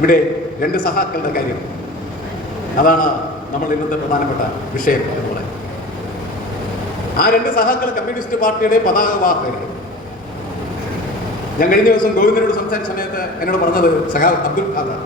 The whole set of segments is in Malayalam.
ഇവിടെ രണ്ട് സഹാക്കളുടെ കാര്യം. അതാണ് നമ്മൾ ഇന്നത്തെ പ്രധാനപ്പെട്ട വിഷയം എന്ന് പറയുന്നത്. ആ രണ്ട് സഹാക്കൾ കമ്മ്യൂണിസ്റ്റ് പാർട്ടിയുടെ പതാക വാഹകർ ഞാൻ കഴിഞ്ഞ ദിവസം ഗോവിന്ദനോട് സംസാരിച്ച സമയത്ത് എന്നോട് പറഞ്ഞത് സഹാ അബ്ദുൽ ഖാദർ.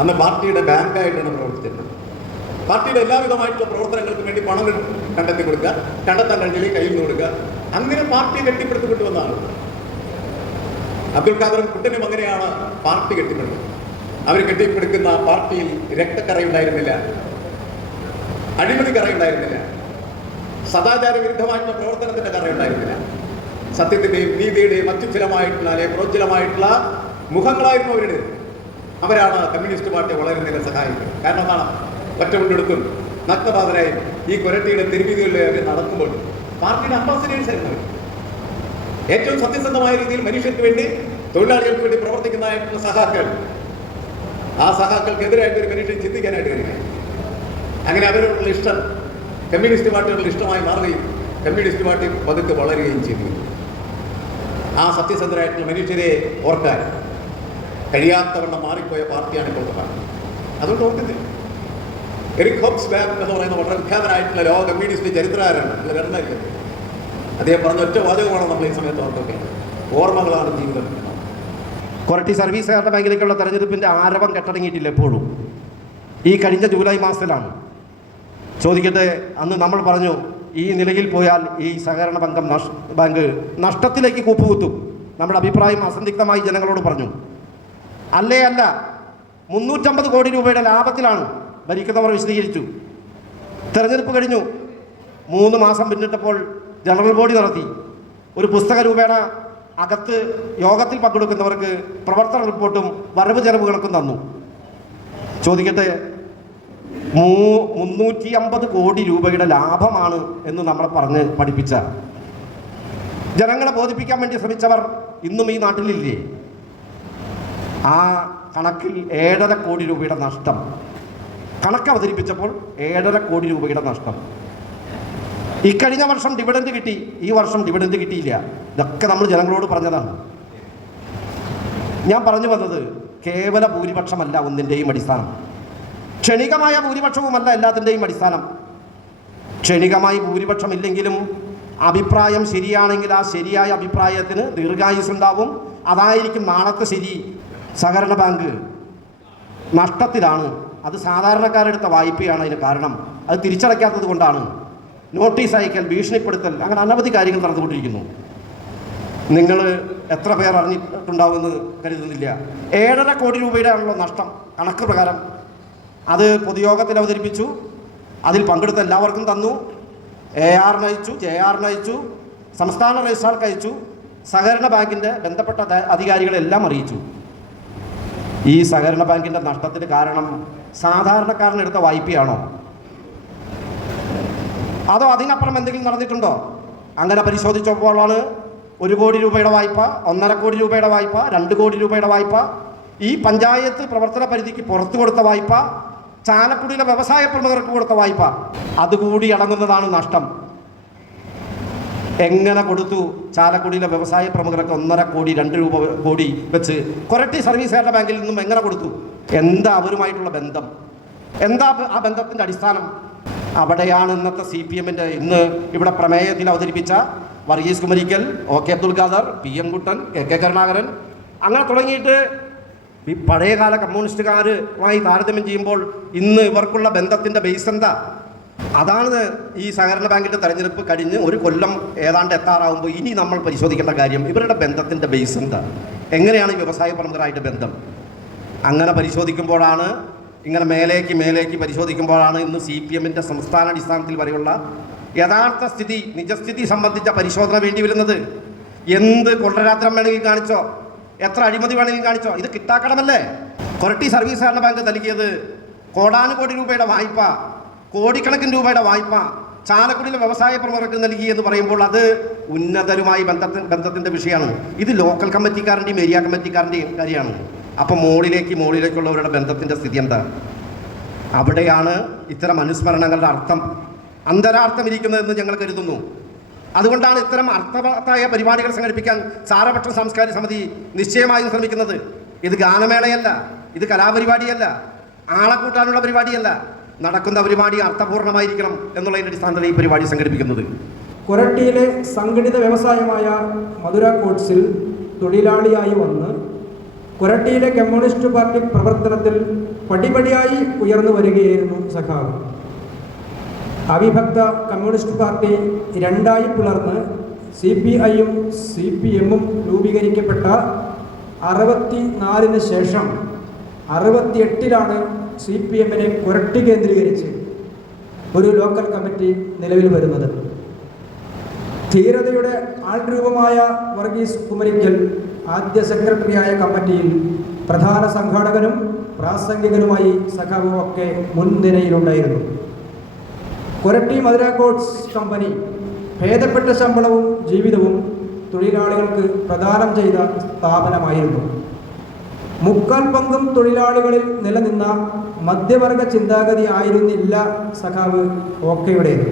അന്ന് പാർട്ടിയുടെ ബാങ്കായിട്ടാണ് പ്രവർത്തിച്ചിരുന്നത് പാർട്ടിയുടെ എല്ലാവിധമായിട്ടുള്ള പ്രവർത്തനങ്ങൾക്ക് വേണ്ടി പണം കണ്ടെത്തി കൊടുക്കുക കണ്ടെത്താൻ കഴിഞ്ഞില്ലെങ്കിൽ കയ്യിൽ നിന്ന് കൊടുക്കുക. അങ്ങനെ പാർട്ടി കെട്ടിപ്പടുത്തപ്പെട്ടു വന്നതാണ് അബ്ദുൽ ഖാദറും കുട്ടനും അങ്ങനെയാണ് പാർട്ടി കെട്ടിപ്പടുത്തത്. അവർ കെട്ടിപ്പടുക്കുന്ന പാർട്ടിയിൽ രക്തക്കറയുണ്ടായിരുന്നില്ല. അഴിമതി കറയുണ്ടായിരുന്നില്ല. സദാചാര വിരുദ്ധമായിട്ടുള്ള പ്രവർത്തനത്തിന്റെ കറയുണ്ടായിരുന്നില്ല. സത്യത്തിന്റെയും നീതിയുടെയും അത്യുജ്വലമായിട്ടുള്ള അല്ലെങ്കിൽ പ്രോജ്വലമായിട്ടുള്ള മുഖങ്ങളായിരുന്നു അവരുടെ. അവരാണ് കമ്മ്യൂണിസ്റ്റ് പാർട്ടി വളരെ വളരുന്നതിനെ സഹായിക്കുന്നത്. കാരണം എന്താണ്? ഒറ്റമുണ്ടെടുത്തും നഗ്നപാതരായും ഈ കൊരട്ടിയുടെ തെരുവീതികളിൽ അവർ നടക്കുമ്പോൾ പാർട്ടിയുടെ അംബാസിഡേഴ്സ് ആയിരുന്നു ഏറ്റവും സത്യസന്ധമായ രീതിയിൽ മനുഷ്യർക്ക് വേണ്ടി തൊഴിലാളികൾക്ക് വേണ്ടി പ്രവർത്തിക്കുന്നതായിട്ടുള്ള സഹാക്കൾ ആ സഹാക്കൾക്കെതിരായിട്ട് ഒരു മനുഷ്യൻ ചിന്തിക്കാനായിട്ട് കഴിയും അങ്ങനെ അവരോടുള്ള ഇഷ്ടം കമ്മ്യൂണിസ്റ്റ് പാർട്ടിയോടുള്ള ഇഷ്ടമായി മാറുകയും കമ്മ്യൂണിസ്റ്റ് പാർട്ടി പതുക്കെ വളരുകയും ചെയ്തു. ആ സത്യസന്ധരായിട്ടുള്ള മനുഷ്യരെ ഓർക്കാൻ കഴിയാത്തവണ്ണം മാറിപ്പോയ പാർട്ടിയാണ് ഇപ്പോഴത്തെ പാർട്ടി. അതുകൊണ്ട് ഓർക്കുന്നില്ല. എറിക് ഹോബ്സ് ബാങ്ക് എന്ന് പറയുന്ന വളരെ വിഖ്യാതനായിട്ടുള്ള ലോക കമ്മ്യൂണിസ്റ്റ് ചരിത്രകാരാണ് അത് വരണ്ടായിരിക്കും അദ്ദേഹം പറഞ്ഞ ഒറ്റ വാചകമാണ് നമ്മൾ ഈ സമയത്ത് ഓർക്കൊക്കെ ഓർമ്മകളാണ് ജീവിതം. കൊരട്ടി സർവീസുകാരുടെ ബാങ്കിലേക്കുള്ള തെരഞ്ഞെടുപ്പിന്റെ ആരവം കെട്ടടങ്ങിയിട്ടില്ല എപ്പോഴും. ഈ കഴിഞ്ഞ ജൂലൈ മാസത്തിലാണ്. ചോദിക്കട്ടെ അന്ന് നമ്മൾ പറഞ്ഞു ഈ നിലയിൽ പോയാൽ ഈ സഹകരണ ബംഗം ബാങ്ക് നഷ്ടത്തിലേക്ക് കൂപ്പുകുത്തും. നമ്മുടെ അഭിപ്രായം അസന്ധിഗ്ധമായി ജനങ്ങളോട് പറഞ്ഞു. അല്ലേ അല്ല മുന്നൂറ്റമ്പത് കോടി രൂപയുടെ ലാഭത്തിലാണ് ഭരിക്കുന്നവർ വിശദീകരിച്ചു. തെരഞ്ഞെടുപ്പ് കഴിഞ്ഞു. മൂന്ന് മാസം പിന്നിട്ടപ്പോൾ ജനറൽ ബോഡി നടത്തി. ഒരു പുസ്തക രൂപേണ അകത്ത് യോഗത്തിൽ പങ്കെടുക്കുന്നവർക്ക് പ്രവർത്തന റിപ്പോർട്ടും വരവ് ചെലവുകൾക്കും തന്നു. ചോദിക്കട്ടെ? മൂ മുന്നൂറ്റി അമ്പത് കോടി രൂപയുടെ ലാഭമാണ് എന്ന് നമ്മളെ പറഞ്ഞ് പഠിപ്പിച്ച. ജനങ്ങളെ ബോധിപ്പിക്കാൻ വേണ്ടി ശ്രമിച്ചവർ ഇന്നും ഈ നാട്ടിലില്ലേ? ആ കണക്കിൽ ഏഴര കോടി രൂപയുടെ നഷ്ടം. കണക്ക് അവതരിപ്പിച്ചപ്പോൾ ഏഴര കോടി രൂപയുടെ നഷ്ടം. ഇക്കഴിഞ്ഞ വർഷം ഡിവിഡൻഡ് കിട്ടി. ഈ വർഷം ഡിവിഡൻഡ് കിട്ടിയില്ല. ഇതൊക്കെ നമ്മൾ ജനങ്ങളോട് പറഞ്ഞതാണ്. ഞാൻ പറഞ്ഞു വന്നത് കേവല ഭൂരിപക്ഷമല്ല ഒന്നിന്റെയും അടിസ്ഥാനം. ക്ഷണികമായ ഭൂരിപക്ഷവുമല്ല എല്ലാത്തിന്റെയും അടിസ്ഥാനം. ക്ഷണികമായി ഭൂരിപക്ഷം ഇല്ലെങ്കിലും അഭിപ്രായം ശരിയാണെങ്കിൽ ആ ശരിയായ അഭിപ്രായത്തിന് ദീർഘായുസ് ഉണ്ടാവും. അതായിരിക്കും നാളത്തെ ശരി. സഹകരണ ബാങ്ക് നഷ്ടത്തിലാണ്. അത് സാധാരണക്കാരെടുത്ത വായ്പയാണ് അതിന് കാരണം. അത് തിരിച്ചടയ്ക്കാത്തത് കൊണ്ടാണ്. നോട്ടീസ് അയക്കൽ ഭീഷണിപ്പെടുത്തൽ അങ്ങനെ അനവധി കാര്യങ്ങൾ നടന്നുകൊണ്ടിരിക്കുന്നു. നിങ്ങൾ എത്ര പേർ അറിഞ്ഞിട്ടുണ്ടാവുമെന്ന് കരുതുന്നില്ല. ഏഴര കോടി രൂപയുടെ ആണല്ലോ നഷ്ടം കണക്ക് പ്രകാരം. അത് പൊതുയോഗത്തിൽ അവതരിപ്പിച്ചു അതിൽ പങ്കെടുത്ത എല്ലാവർക്കും തന്നു. എ ആറിന് അയച്ചു ജെ ആറിന് അയച്ചു സംസ്ഥാന രജിസ്ട്രാർക്ക് അയച്ചു സഹകരണ ബാങ്കിന്റെ ബന്ധപ്പെട്ട അധികാരികളെല്ലാം അറിയിച്ചു. ഈ സഹകരണ ബാങ്കിന്റെ നഷ്ടത്തിന് കാരണം സാധാരണക്കാരനെടുത്ത വായ്പയാണോ? അതോ അതിനപ്പുറം എന്തെങ്കിലും നടന്നിട്ടുണ്ടോ? അങ്ങനെ പരിശോധിച്ചപ്പോഴാണ് ഒരു കോടി രൂപയുടെ വായ്പ ഒന്നര കോടി രൂപയുടെ വായ്പ രണ്ട് കോടി രൂപയുടെ വായ്പ ഈ പഞ്ചായത്ത് പ്രവർത്തന പരിധിക്ക് പുറത്തു കൊടുത്ത വായ്പ ചാലക്കുടിയിലെ വ്യവസായ പ്രമുഖർക്ക് കൊടുത്ത വായ്പ അതുകൂടി അടങ്ങുന്നതാണ് നഷ്ടം. എങ്ങനെ കൊടുത്തു ചാലക്കുടിയിലെ വ്യവസായ പ്രമുഖർക്ക് ഒന്നര കോടി രണ്ട് രൂപ കോടി വെച്ച് കൊരട്ടി സർവീസ് സഹകരണ ബാങ്കിൽ നിന്നും എങ്ങനെ കൊടുത്തു? എന്താ അവരുമായിട്ടുള്ള ബന്ധം? എന്താ ആ ബന്ധത്തിന്റെ അടിസ്ഥാനം? അവിടെയാണ് ഇന്നത്തെ സി പി എമ്മിന്റെ ഇന്ന് ഇവിടെ പ്രമേയത്തിൽ അവതരിപ്പിച്ച Varghese Kumarikkal O K Abdul Khader P M Kuttan K K Karunakaran. അങ്ങനെ തുടങ്ങിയിട്ട് ഈ പഴയകാല കമ്മ്യൂണിസ്റ്റുകാരുമായി താരതമ്യം ചെയ്യുമ്പോൾ ഇന്ന് ഇവർക്കുള്ള ബന്ധത്തിന്റെ ബേസ് എന്താ? അതാണ് ഈ സഹകരണ ബാങ്കിന്റെ തെരഞ്ഞെടുപ്പ് കഴിഞ്ഞ് ഒരു കൊല്ലം ഏതാണ്ട് എത്താറാവുമ്പോൾ ഇനി നമ്മൾ പരിശോധിക്കേണ്ട കാര്യം. ഇവരുടെ ബന്ധത്തിന്റെ ബേസ് എന്താ? എങ്ങനെയാണ് വ്യവസായ പ്രമുഖരായിട്ട് ബന്ധം? അങ്ങനെ പരിശോധിക്കുമ്പോഴാണ് ഇങ്ങനെ മേലേക്ക് മേലേക്ക് പരിശോധിക്കുമ്പോഴാണ് ഇന്ന് സി പി എമ്മിന്റെ സംസ്ഥാന അടിസ്ഥാനത്തിൽ വരെയുള്ള യഥാർത്ഥ സ്ഥിതി നിജസ്ഥിതി സംബന്ധിച്ച പരിശോധന വേണ്ടി വരുന്നത്. എന്ത് കൊള്ളരാത്രം വേണമെങ്കിൽ കാണിച്ചോ? എത്ര അഴിമതി വേണമെങ്കിൽ കാണിച്ചോ? ഇത് കിട്ടാക്കണമല്ലേ? കൊരട്ടി സർവീസ് സഹകരണ ബാങ്ക് നൽകിയത് കോടാനുകോടി രൂപയുടെ വായ്പ കോടിക്കണക്കിന് രൂപയുടെ വായ്പ ചാലക്കുടിയിലെ വ്യവസായ പ്രമുഖർക്ക് നൽകി എന്ന് പറയുമ്പോൾ അത് ഉന്നതരുമായി ബന്ധത്തിന്റെ വിഷയമാണ്. ഇത് ലോക്കൽ കമ്മിറ്റിക്കാരന്റെയും ഏരിയ കമ്മിറ്റിക്കാരന്റെയും കാര്യമാണ്. അപ്പം മുകളിലേക്ക് മുകളിലേക്കുള്ളവരുടെ ബന്ധത്തിന്റെ സ്ഥിതി എന്താ അവിടെയാണ് ഇത്തരം അനുസ്മരണങ്ങളുടെ അർത്ഥം. അന്തരാർത്ഥം ഇരിക്കുന്നതെന്ന് ഞങ്ങൾ കരുതുന്നു. അതുകൊണ്ടാണ് ഇത്തരം അർത്ഥവത്തായ പരിപാടികൾ സംഘടിപ്പിക്കാൻ സാരപക്ഷ സാംസ്കാരിക സമിതി നിശ്ചയമായും ശ്രമിക്കുന്നത്. ഇത് ഗാനമേളയല്ല ഇത് കലാപരിപാടിയല്ല ആളെ കൂട്ടാനുള്ള പരിപാടിയല്ല. നടക്കുന്ന പരിപാടി അർത്ഥപൂർണമായിരിക്കണം എന്നുള്ളതിന്റെ അടിസ്ഥാനത്തിൽ ഈ പരിപാടി സംഘടിപ്പിക്കുന്നത്. കൊരട്ടിയിലെ സംഘടിത വ്യവസായമായ മധുര കോട്ട്സിൽ തൊഴിലാളിയായി വന്ന് കൊരട്ടിയിലെ കമ്മ്യൂണിസ്റ്റ് പാർട്ടി പ്രവർത്തനത്തിൽ പടിപടിയായി ഉയർന്നു വരികയായിരുന്നു സഖാവ്. അവിഭക്ത കമ്മ്യൂണിസ്റ്റ് പാർട്ടി രണ്ടായി പിളർന്ന് സി പി ഐയും സി പി എമ്മും രൂപീകരിക്കപ്പെട്ട അറുപത്തി നാലിന് ശേഷം അറുപത്തിയെട്ടിലാണ് സി പി എമ്മിനെ പുരട്ടി കേന്ദ്രീകരിച്ച് ഒരു ലോക്കൽ കമ്മിറ്റി നിലവിൽ വരുന്നത്. ധീരതയുടെ ആൾരൂപമായ വർഗീസ് കുമരിക്കൽ ആദ്യ സെക്രട്ടറിയായ കമ്മിറ്റിയിൽ പ്രധാന സംഘാടകനും പ്രാസംഗികനുമായി സഖാവും ഒക്കെ മുൻനിരയിലുണ്ടായിരുന്നു. കൊരട്ടി മധുര ഗോഡ്സ് കമ്പനി ഭേദപ്പെട്ട ശമ്പളവും ജീവിതവും തൊഴിലാളികൾക്ക് പ്രദാനം ചെയ്ത സ്ഥാപനമായിരുന്നു. മുക്കാൽ പങ്കും തൊഴിലാളികളിൽ നിലനിന്ന മധ്യവർഗ ചിന്താഗതി ആയിരുന്നില്ല സഖാവ് ഓക്കെയുടേത്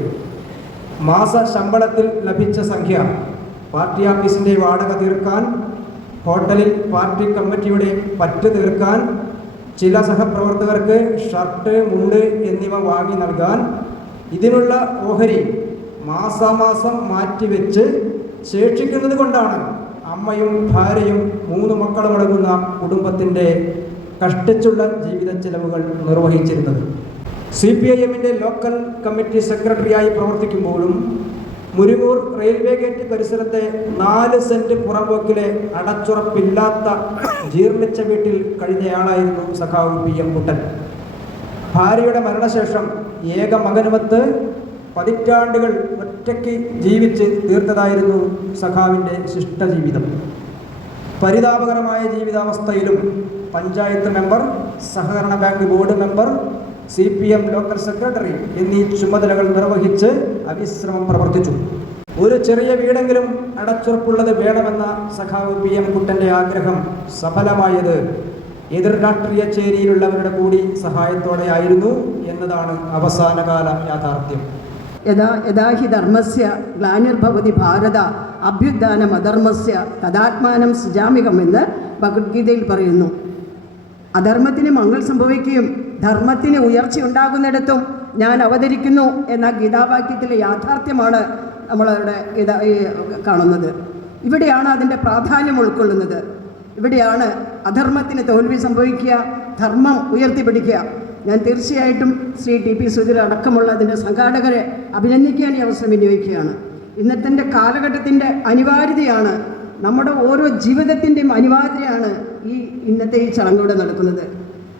മാസ ശമ്പളത്തിൽ ലഭിച്ച സംഖ്യ പാർട്ടി ഓഫീസിന്റെ വാടക തീർക്കാൻ ഹോട്ടലിൽ പാർട്ടി കമ്മിറ്റിയുടെ പറ്റ് തീർക്കാൻ ചില സഹപ്രവർത്തകർക്ക് ഷർട്ട് മുണ്ട് എന്നിവ വാങ്ങി നൽകാൻ ഇതിനുള്ള ഓഹരി മാസാമാസം മാറ്റിവെച്ച് ശേഷിക്കുന്നത് കൊണ്ടാണ് അമ്മയും ഭാര്യയും മൂന്ന് മക്കളും അടങ്ങുന്ന കുടുംബത്തിന്റെ കഷ്ടിച്ചുള്ള ജീവിത ചെലവുകൾ നിർവഹിച്ചിരുന്നത്. സി പി ഐ എമ്മിന്റെ ലോക്കൽ കമ്മിറ്റി സെക്രട്ടറിയായി പ്രവർത്തിക്കുമ്പോഴും മുരുകൂർ റെയിൽവേ ഗേറ്റ് പരിസരത്തെ നാല് സെന്റ് പുറമ്പോക്കിലെ അടച്ചുറപ്പില്ലാത്ത ജീർണിച്ച വീട്ടിൽ കഴിഞ്ഞയാളായിരുന്നു സഖാവ് പി എം കുട്ടൻ. ഭാര്യയുടെ മരണശേഷം ഏക മകനുമത്ത് പതിറ്റാണ്ടുകൾ ഒറ്റയ്ക്ക് ജീവിച്ച് തീർത്തതായിരുന്നു സഖാവിന്റെ ശിഷ്ടജീവിതം. പരിതാപകരമായ ജീവിതാവസ്ഥയിലും പഞ്ചായത്ത് മെമ്പർ സഹകരണ bank board member C P M local secretary എന്നീ ചുമതലകൾ നിർവഹിച്ച് അവിശ്രമം പ്രവർത്തിച്ചു. ഒരു ചെറിയ വീടെങ്കിലും അടച്ചുറപ്പുള്ളത് വേണമെന്ന സഖാവ് പി എം കുട്ടന്റെ ആഗ്രഹം സഫലമായത് എതിർ രാഷ്ട്രീയ ചേരിയിലുള്ളവരുടെ കൂടി സഹായത്തോടെ ആയിരുന്നു എന്നതാണ് അവസാനകാല യാഥാർത്ഥ്യം. യഥാ യഥാ ഹി ധർമ്മസ്യ ഗ്ലാനിർഭവതി ഭാരത അഭ്യുത്ഥാനമധർമ്മസ്യ തഥാത്മാനം സുജാമികം എന്ന് ഭഗവത്ഗീതയിൽ പറയുന്നു. അധർമ്മത്തിന് മംഗൾ സംഭവിക്കുകയും ധർമ്മത്തിന് ഉയർച്ച ഉണ്ടാകുന്നിടത്തും ഞാൻ അവതരിക്കുന്നു എന്ന ഗീതാവാക്യത്തിലെ യാഥാർത്ഥ്യമാണ് നമ്മളവിടെ ഗീത കാണുന്നത്. ഇവിടെയാണ് അതിന്റെ പ്രാധാന്യം ഉൾക്കൊള്ളുന്നത്. ഇവിടെയാണ് അധർമ്മത്തിന് തോൽവി സംഭവിക്കുക ധർമ്മം ഉയർത്തിപ്പിടിക്കുക. ഞാൻ തീർച്ചയായിട്ടും ശ്രീ ടി പി സുധീർ അടക്കമുള്ള അതിന്റെ സംഘാടകരെ അഭിനന്ദിക്കാൻ ഈ അവസരം വിനിയോഗിക്കുകയാണ്. ഇന്നത്തെ കാലഘട്ടത്തിന്റെ അനിവാര്യതയാണ് നമ്മുടെ ഓരോ ജീവിതത്തിന്റെയും അനിവാര്യതയാണ് ഈ ഇന്നത്തെ ഈ ചടങ്ങിലൂടെ നടക്കുന്നത്.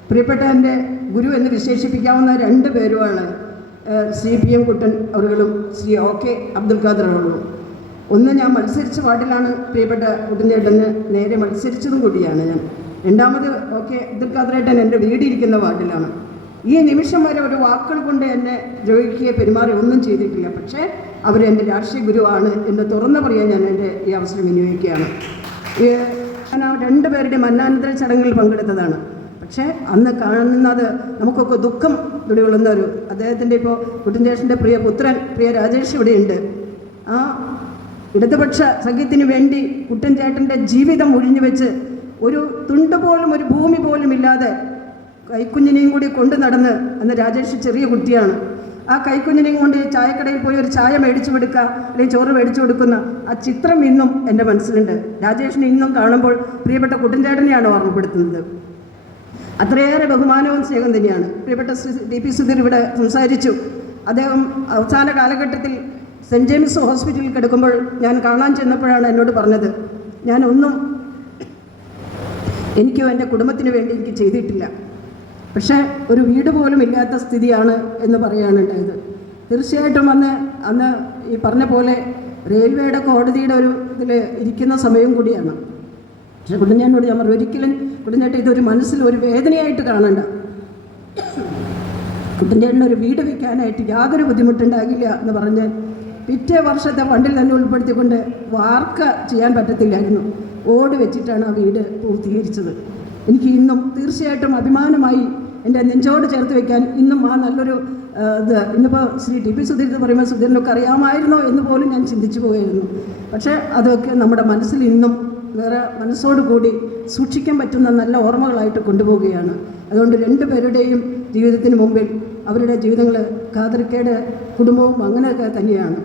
പ്രിയപ്പെട്ട എന്റെ ഗുരു എന്ന് വിശേഷിപ്പിക്കാവുന്ന രണ്ട് പേരുമാണ് ശ്രീ പി എം കുട്ടൻ അവരുകളും ശ്രീ ഒ കെ അബ്ദുൽ ഖാദർ അവരുകളും ഒന്ന് ഞാൻ മത്സരിച്ച പാട്ടിലാണ് പ്രിയപ്പെട്ട കുട്ടനേട്ടന് നേരെ മത്സരിച്ചതും കൂടിയാണ് ഞാൻ. രണ്ടാമത് ഓക്കെ അബ്ദുൽ ഖാദറേട്ടൻ എന്റെ വീടിയിരിക്കുന്ന വാർഡിലാണ്. ഈ നിമിഷം വരെ ഒരു വാക്കുകൾ കൊണ്ട് എന്നെ ജോലിക്കുകയെ പെരുമാറി ഒന്നും ചെയ്തിട്ടില്ല. പക്ഷേ അവർ എന്റെ രാഷ്ട്രീയ ഗുരുവാണ് എന്ന് തുറന്നു പറയാൻ ഞാൻ എന്റെ ഈ അവസരം വിനിയോഗിക്കുകയാണ്. ഞാൻ ആ രണ്ടുപേരുടെ മന്നാനന്തര ചടങ്ങിൽ പങ്കെടുത്തതാണ്. പക്ഷേ അന്ന് കാണുന്നത് നമുക്കൊക്കെ ദുഃഖം ഇവിടെയുള്ളുന്ന ഒരു അദ്ദേഹത്തിന്റെ ഇപ്പോൾ കുട്ടിന്റെ പ്രിയ പുത്രൻ പ്രിയ രാജേഷ് ഇവിടെയുണ്ട്. ആ ഇടതുപക്ഷ സഖ്യത്തിന് വേണ്ടി കുട്ടൻ ചേട്ടന്റെ ജീവിതം ഒഴിഞ്ഞു വെച്ച് ഒരു തുണ്ട് പോലും ഒരു ഭൂമി പോലും ഇല്ലാതെ കൈക്കുഞ്ഞിനെയും കൂടി കൊണ്ടു നടന്ന് അന്ന് രാജേഷ് ചെറിയ കുട്ടിയാണ്. ആ കൈക്കുഞ്ഞിനെയും കൊണ്ട് ചായക്കടയിൽ പോയി ഒരു ചായ മേടിച്ചു കൊടുക്കുക അല്ലെങ്കിൽ ചോറ് മേടിച്ചു കൊടുക്കുന്ന ആ ചിത്രം ഇന്നും എന്റെ മനസ്സിലുണ്ട്. രാജേഷിനെ ഇന്നും കാണുമ്പോൾ പ്രിയപ്പെട്ട കുട്ടൻചേട്ടനെയാണ് ഓർമ്മപ്പെടുത്തുന്നത്. അത്രയേറെ ബഹുമാനവും സ്നേഹം തന്നെയാണ്. പ്രിയപ്പെട്ട ടി പി സുധീർ ഇവിടെ സംസാരിച്ചു. അദ്ദേഹം അവസാന കാലഘട്ടത്തിൽ സെന്റ് ജെയിംസ് ഹോസ്പിറ്റലിൽ കിടക്കുമ്പോൾ ഞാൻ കാണാൻ ചെന്നപ്പോഴാണ് എന്നോട് പറഞ്ഞത്. ഞാനൊന്നും എനിക്കോ എന്റെ കുടുംബത്തിന് വേണ്ടി എനിക്ക് ചെയ്തിട്ടില്ല. പക്ഷേ ഒരു വീട് പോലും ഇല്ലാത്ത സ്ഥിതിയാണ് എന്ന് പറയുകയാണ് ഉണ്ടായത്. തീർച്ചയായിട്ടും അന്ന് അന്ന് ഈ പറഞ്ഞ പോലെ റെയിൽവേയുടെ കോടതിയുടെ ഒരു ഇതിൽ ഇരിക്കുന്ന സമയം കൂടിയാണ്. പക്ഷെ കുട്ടഞ്ഞാനോട് ഞാൻ പറഞ്ഞു ഒരിക്കലും കുടുംബേട്ട ഇതൊരു മനസ്സിൽ ഒരു വേദനയായിട്ട് കാണണ്ട. കുട്ടിന്റെ ഒരു വീട് വയ്ക്കാനായിട്ട് യാതൊരു ബുദ്ധിമുട്ടുണ്ടാകില്ല എന്ന് പറഞ്ഞ് പിറ്റേ വർഷത്തെ ഫണ്ടിൽ തന്നെ ഉൾപ്പെടുത്തിക്കൊണ്ട് വാർക്ക ചെയ്യാൻ പറ്റത്തില്ലായിരുന്നു. ഓട് വെച്ചിട്ടാണ് ആ വീട് പൂർത്തീകരിച്ചത്. എനിക്ക് ഇന്നും തീർച്ചയായിട്ടും അഭിമാനമായി എന്റെ നെഞ്ചോട് ചേർത്ത് വെക്കാൻ ഇന്നും ആ നല്ലൊരു ഇത് ഇന്നിപ്പോൾ ശ്രീ ടി പി സുധീർ എന്ന് പറയുമ്പോൾ സുധീറിനൊക്കെ അറിയാമായിരുന്നോ എന്ന് പോലും ഞാൻ ചിന്തിച്ചു പോയായിരുന്നു. പക്ഷേ അതൊക്കെ നമ്മുടെ മനസ്സിൽ ഇന്നും വേറെ മനസ്സോടുകൂടി സൂക്ഷിക്കാൻ പറ്റുന്ന നല്ല ഓർമ്മകളായിട്ട് കൊണ്ടുപോവുകയാണ്. അതുകൊണ്ട് രണ്ടുപേരുടെയും ജീവിതത്തിന് മുമ്പിൽ അവരുടെ ജീവിതങ്ങൾ കാതർക്കയുടെ കുടുംബവും അങ്ങനെയൊക്കെ തന്നെയാണ്.